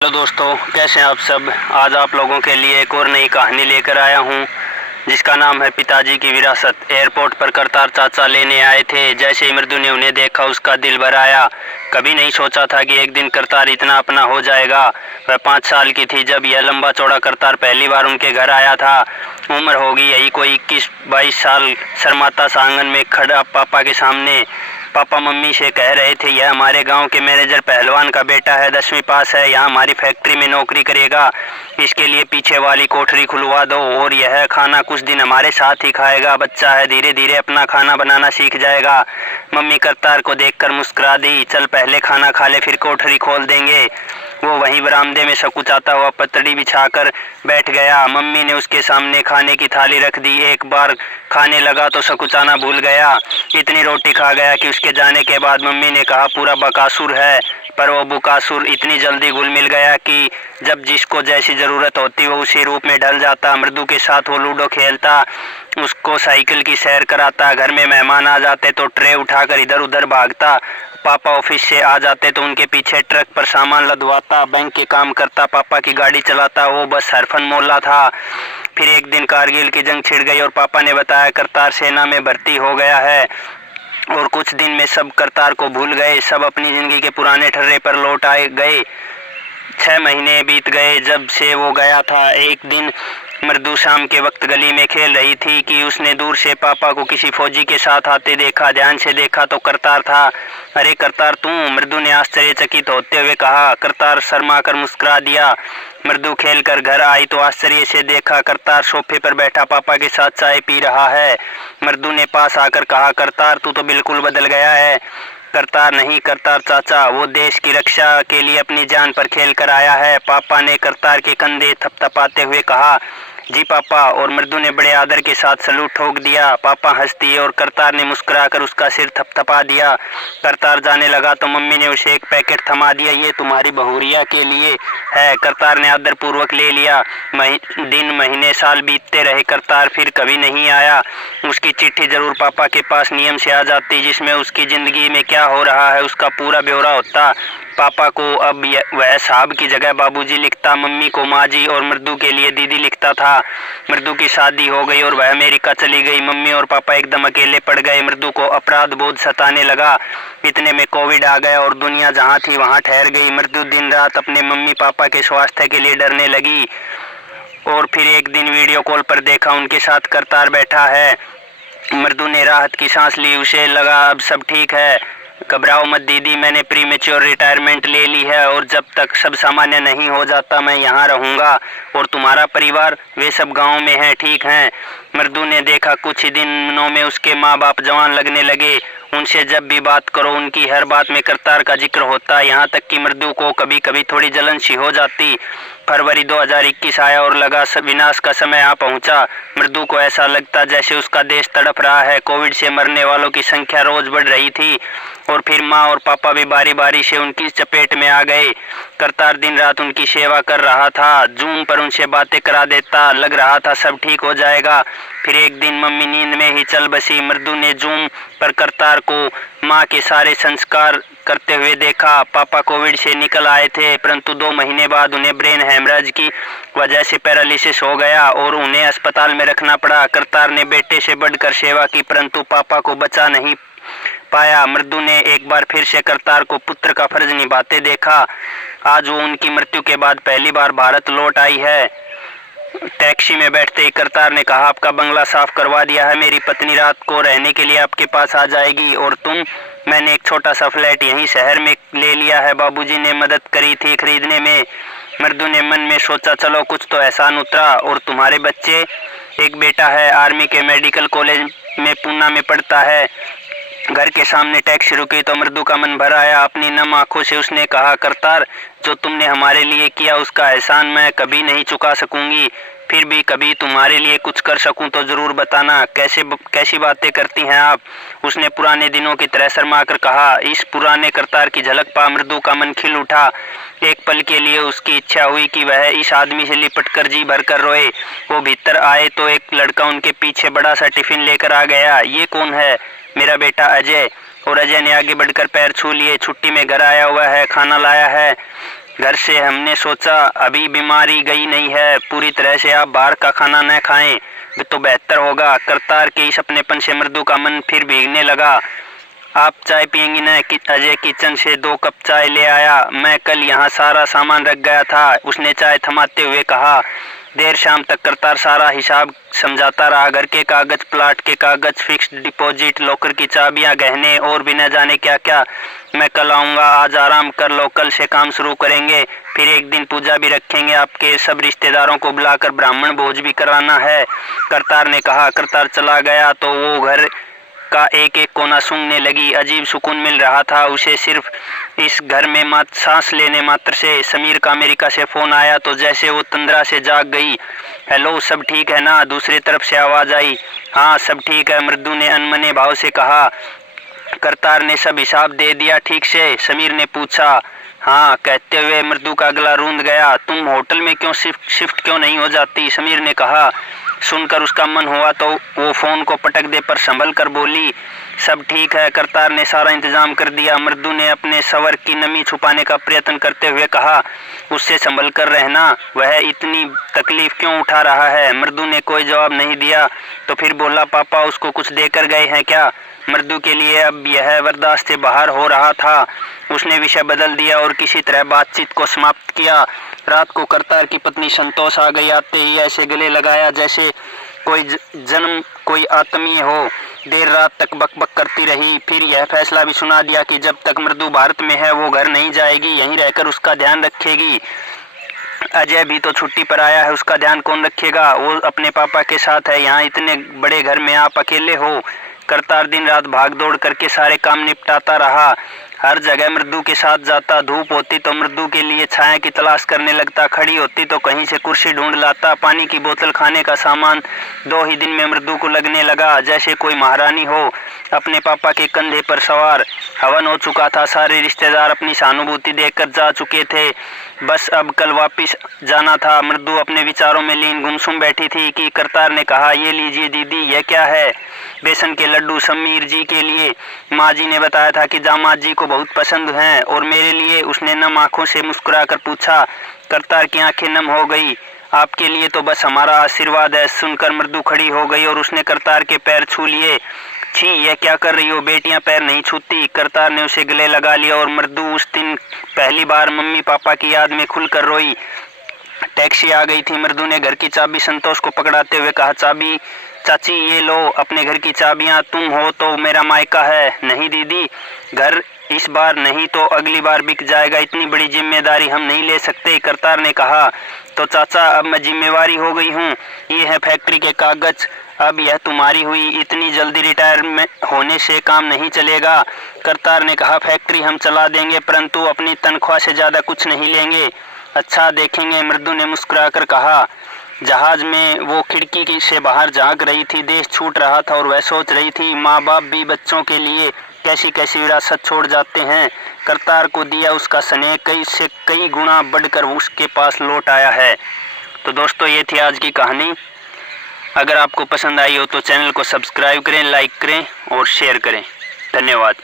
Hello दोस्तों, कैसे हैं आप सब। आज आप लोगों के लिए एक और नई कहानी लेकर आया हूं, जिसका नाम है पिताजी की विरासत। एयरपोर्ट पर करतार चाचा लेने आए थे। जैसे ही मृदु ने उन्हें देखा, उसका दिल भर आया। कभी नहीं सोचा था कि एक दिन करतार इतना अपना हो जाएगा। वह 5 साल की थी जब यह लंबा चौड़ा करतार पहली बार उनके घर आया था। उम्र होगी यही कोई 21-22 साल। शर्माता सा आंगन में खड़ा पापा के सामने पापा मम्मी से कह रहे थे, यह हमारे गांव के मैनेजर पहलवान का बेटा है, 10वीं पास है, यहाँ हमारी फैक्ट्री में नौकरी करेगा। इसके लिए पीछे वाली कोठरी खुलवा दो और यह खाना कुछ दिन हमारे साथ ही खाएगा। बच्चा है, धीरे धीरे अपना खाना बनाना सीख जाएगा। मम्मी करतार को देखकर मुस्कुरा दी। चल पहले खाना खा ले, फिर कोठरी खोल देंगे। वो वहीं बरामदे में सकुचाता हुआ पतड़ी बिछाकर बैठ गया। मम्मी ने उसके सामने खाने की थाली रख दी। एक बार खाने लगा तो सकुचाना भूल गया। इतनी रोटी खा गया कि उसके जाने के बाद मम्मी ने कहा पूरा बकासुर है। पर वो बुकासुर इतनी जल्दी घुल मिल गया कि जब जिसको जैसी जरूरत होती वो उसी रूप में ढल जाता। मृदु के साथ वो लूडो खेलता, उसको साइकिल की सैर कराता। घर में मेहमान आ जाते तो ट्रे उठाकर इधर उधर भागता। पापा ऑफिस से आ जाते तो उनके पीछे ट्रक पर सामान लदवाता। बैंक के काम करता, पापा की गाड़ी चलाता। वो बस हरफन मोला था। फिर एक दिन कारगिल की जंग छिड़ गई और पापा ने बताया करतार सेना में भर्ती हो गया है। और कुछ दिन में सब करतार को भूल गए। सब अपनी जिंदगी के पुराने ठर्रे पर लौट आए गए। 6 महीने बीत गए जब से वो गया था। एक दिन मृदु शाम के वक्त गली में खेल रही थी कि उसने दूर से पापा को किसी फौजी के साथ आते देखा। ध्यान से देखा तो करतार था। अरे करतार तू, मृदु ने आश्चर्यचकित होते हुए कहा। करतार शर्मा कर मुस्कुरा दिया। मृदु खेल कर घर आई तो आश्चर्य से देखा करतार सोफे पर बैठा पापा के साथ चाय पी रहा है। मृदु ने पास आकर कहा, करतार तू तो बिल्कुल बदल गया है। करतार नहीं, करतार चाचा, वो देश की रक्षा के लिए अपनी जान पर खेल कर आया है। पापा ने करतार के कंधे थपथपाते हुए कहा, जी पापा। और मृदु ने बड़े आदर के साथ सलूट ठोक दिया। पापा हंस दिए और करतार ने मुस्कुराकर उसका सिर थपथपा दिया। करतार जाने लगा तो मम्मी ने उसे एक पैकेट थमा दिया। ये तुम्हारी बहुरिया के लिए है। करतार ने आदर पूर्वक ले लिया। दिन महीने साल बीतते रहे, करतार फिर कभी नहीं आया। उसकी चिट्ठी जरूर पापा के पास नियम से आ जाती, जिसमें उसकी जिंदगी में क्या हो रहा है उसका पूरा ब्यौरा होता। पापा को अब वह साहब की जगह बाबूजी लिखता, मम्मी को माँ जी और मृदु के लिए दीदी लिखता था। मृदु की शादी हो गई और वह अमेरिका चली गई। मम्मी और पापा एकदम अकेले पड़ गए। मृदु को अपराध बोध सताने लगा। इतने में कोविड आ गया और दुनिया जहाँ थी वहाँ ठहर गई। मृदु दिन रात अपने मम्मी पापा के स्वास्थ्य के लिए डरने लगी। और फिर एक दिन वीडियो कॉल पर देखा, उनके साथ करतार बैठा है। मृदु ने राहत की सांस ली। उसे लगा अब सब ठीक है। घबराओ मत दीदी, मैंने प्री मेच्योर रिटायरमेंट ले ली है और जब तक सब सामान्य नहीं हो जाता मैं यहाँ रहूँगा। और तुम्हारा परिवार, वे सब गांव में हैं, ठीक हैं। मृदु ने देखा कुछ ही दिनों में उसके माँ बाप जवान लगने लगे। उनसे जब भी बात करो उनकी हर बात में करतार का जिक्र होता। यहाँ तक कि मृदु को कभी कभी थोड़ी जलन सी हो जाती। फरवरी 2021 आया और लगा विनाश का समय आ पहुंचा। मृदु को ऐसा लगता जैसे उसका देश तड़प रहा है। कोविड से मरने वालों की संख्या रोज बढ़ रही थी और फिर माँ और पापा भी बारी बारी से उनकी चपेट में आ गए। करतार दिन रात उनकी सेवा कर रहा था। जूम पर उनसे बातें करा देता। लग रहा था सब ठीक हो जाएगा। फिर एक दिन मम्मी नींद में ही चल बसी। मृदु ने जूम पर करतार को माँ के सारे संस्कार करते हुए देखा। पापा कोविड से निकल आए थे, परंतु 2 महीने बाद उन्हें ब्रेन हेमरेज की वजह से पैरालिसिस हो गया और उन्हें अस्पताल में रखना पड़ा। करतार ने बेटे से बढ़कर सेवा की, परंतु पापा को बचा नहीं पाया। मृदु ने एक बार फिर से करतार को पुत्र का फर्ज निभाते देखा। आज वो उनकी मृत्यु के बाद पहली बार भारत लौट आई है। टैक्सी में बैठते ही करतार ने कहा, आपका बंगला साफ करवा दिया है, मेरी पत्नी रात को रहने के लिए आपके पास आ जाएगी। और तुम? मैंने एक छोटा सा फ्लैट यहीं शहर में ले लिया है, बाबूजी ने मदद करी थी खरीदने में। मृदु ने मन में सोचा, चलो कुछ तो एहसान उतरा। और तुम्हारे बच्चे? एक बेटा है, आर्मी के मेडिकल कॉलेज में पूना में पढ़ता है। घर के सामने टैक्सी रुकी तो मृदु का मन भर आया। अपनी नम आंखों से उसने कहा, करतार जो तुमने हमारे लिए किया उसका एहसान मैं कभी नहीं चुका सकूंगी। फिर भी कभी तुम्हारे लिए कुछ कर सकूं तो जरूर बताना। कैसी बातें करती हैं आप? उसने पुराने दिनों की तरह शर्मा कर कहा। इस पुराने करतार की झलक पा मृदु का मन खिल उठा। एक पल के लिए उसकी इच्छा हुई कि वह इस आदमी से लिपट कर जी भर कर रोए। वो भीतर आए तो एक लड़का उनके पीछे बड़ा सा टिफिन लेकर आ गया। ये कौन है? मेरा बेटा अजय। और अजय ने आगे बढ़कर पैर छू लिए। छुट्टी में घर आया हुआ है, खाना लाया है। घर से हमने सोचा अभी बीमारी गई नहीं है, पूरी तरह से आप बाहर का खाना न खाएं तो बेहतर होगा। करतार के इस अपनेपन से मृदु का मन फिर भीगने लगा। आप चाय पियेंगी न? अजय किचन से 2 कप चाय ले आया। मैं कल यहाँ सारा सामान रख गया था, उसने चाय थमाते हुए कहा। देर शाम तक करतार सारा हिसाब समझाता रहा। घर के कागज, प्लाट के कागज, फिक्स्ड डिपॉजिट, लॉकर की चाबियां, गहने और भी न जाने क्या क्या। मैं कल आऊँगा, आज आराम कर लो, कल से काम शुरू करेंगे। फिर एक दिन पूजा भी रखेंगे, आपके सब रिश्तेदारों को बुलाकर ब्राह्मण भोज भी कराना है, करतार ने कहा। करतार चला गया तो वो घर का एक एक कोना सूंघने लगी। अजीब सुकून मिल रहा था उसे। सिर्फ इस घर में मात्र सांस लेने मात्र से। समीर का अमेरिका से फोन आया तो जैसे वो तंद्रा से जाग गई। हेलो, सब ठीक है ना? दूसरी तरफ से आवाज आई। हाँ, सब ठीक है, मृदु ने अनमने भाव से कहा। करतार ने सब हिसाब दे दिया ठीक से? समीर ने पूछा। हाँ, कहते हुए मृदु का गला रूंध गया। तुम होटल में क्यों शिफ्ट क्यों नहीं हो जाती? समीर ने कहा। सुनकर उसका मन हुआ तो वो फोन को पटक दे, पर संभल कर बोली, सब ठीक है, करतार ने सारा इंतजाम कर दिया। मृदु ने अपने सवर की नमी छुपाने का प्रयत्न करते हुए कहा। उससे संभल कर रहना, वह इतनी तकलीफ क्यों उठा रहा है? मृदु ने कोई जवाब नहीं दिया तो फिर बोला, पापा उसको कुछ देकर गए हैं क्या? मृदु के लिए अब यह बर्दाश्त से बाहर हो रहा था। उसने विषय बदल दिया और किसी तरह बातचीत को समाप्त किया। रात को करतार की पत्नी संतोष आ गई। आते ही ऐसे गले लगाया जैसे कोई आत्मीय हो। देर रात तक बकबक करती रही। फिर यह फैसला भी सुना दिया कि जब तक मृदु भारत में है वो घर नहीं जाएगी, यहीं रहकर उसका ध्यान रखेगी। अजय भी तो छुट्टी पर आया है, उसका ध्यान कौन रखेगा? वो अपने पापा के साथ है, यहाँ इतने बड़े घर में आप अकेले हो। करतार दिन रात भाग दौड़ करके सारे काम निपटाता रहा। हर जगह मृदु के साथ जाता। धूप होती तो मृदु के लिए छाया की तलाश करने लगता। खड़ी होती तो कहीं से कुर्सी ढूंढ लाता। पानी की बोतल, खाने का सामान 2 ही दिन में मृदु को लगने लगा जैसे कोई महारानी हो अपने पापा के कंधे पर सवार। हवन हो चुका था। सारे रिश्तेदार अपनी सहानुभूति देकर जा चुके थे। बस अब कल वापिस जाना था। मृदु अपने विचारों में लीन गुमसुम बैठी थी कि करतार ने कहा, ये लीजिए दीदी, यह क्या है? बेसन के लड्डू समीर जी के लिए। माँ जी ने बताया था कि दामाद जी को बहुत पसंद हैं। और मेरे लिए? उसने नम आंखों से मुस्कुराकर पूछा। करतार की आंखें नम हो गई। आपके लिए तो बस हमारा आशीर्वाद है। सुनकर मृदु खड़ी हो गई और उसने करतार के पैर छू लिए। छी, यह क्या कर रही हो? बेटियां पैर नहीं छूती। करतार ने उसे गले लगा लिया और मृदु उस दिन पहली बार मम्मी पापा की याद में खुलकर रोई। टैक्सी आ गई थी। मृदु ने घर की चाबी संतोष को पकड़ाते हुए कहा, चाबी चाची ये लो, अपने घर की चाबियां। तुम हो तो मेरा मायका है। नहीं दीदी, घर इस बार नहीं तो अगली बार बिक जाएगा, इतनी बड़ी जिम्मेदारी हम नहीं ले सकते, करतार ने कहा। तो चाचा, अब मैं जिम्मेवारी हो गई हूँ। ये है फैक्ट्री के कागज, अब यह तुम्हारी हुई। इतनी जल्दी रिटायरमेंट होने से काम नहीं चलेगा, करतार ने कहा। फैक्ट्री हम चला देंगे, परंतु अपनी तनख्वाह से ज्यादा कुछ नहीं लेंगे। अच्छा देखेंगे, मृदु ने मुस्कुराकर कहा। जहाज में वो खिड़की से बाहर झांक रही थी। देश छूट रहा था और वह सोच रही थी, माँ बाप भी बच्चों के लिए कैसी कैसी विरासत छोड़ जाते हैं। करतार को दिया उसका स्नेह कई से कई गुना बढ़कर उसके पास लौट आया है। तो दोस्तों, ये थी आज की कहानी। अगर आपको पसंद आई हो तो चैनल को सब्सक्राइब करें, लाइक करें और शेयर करें। धन्यवाद।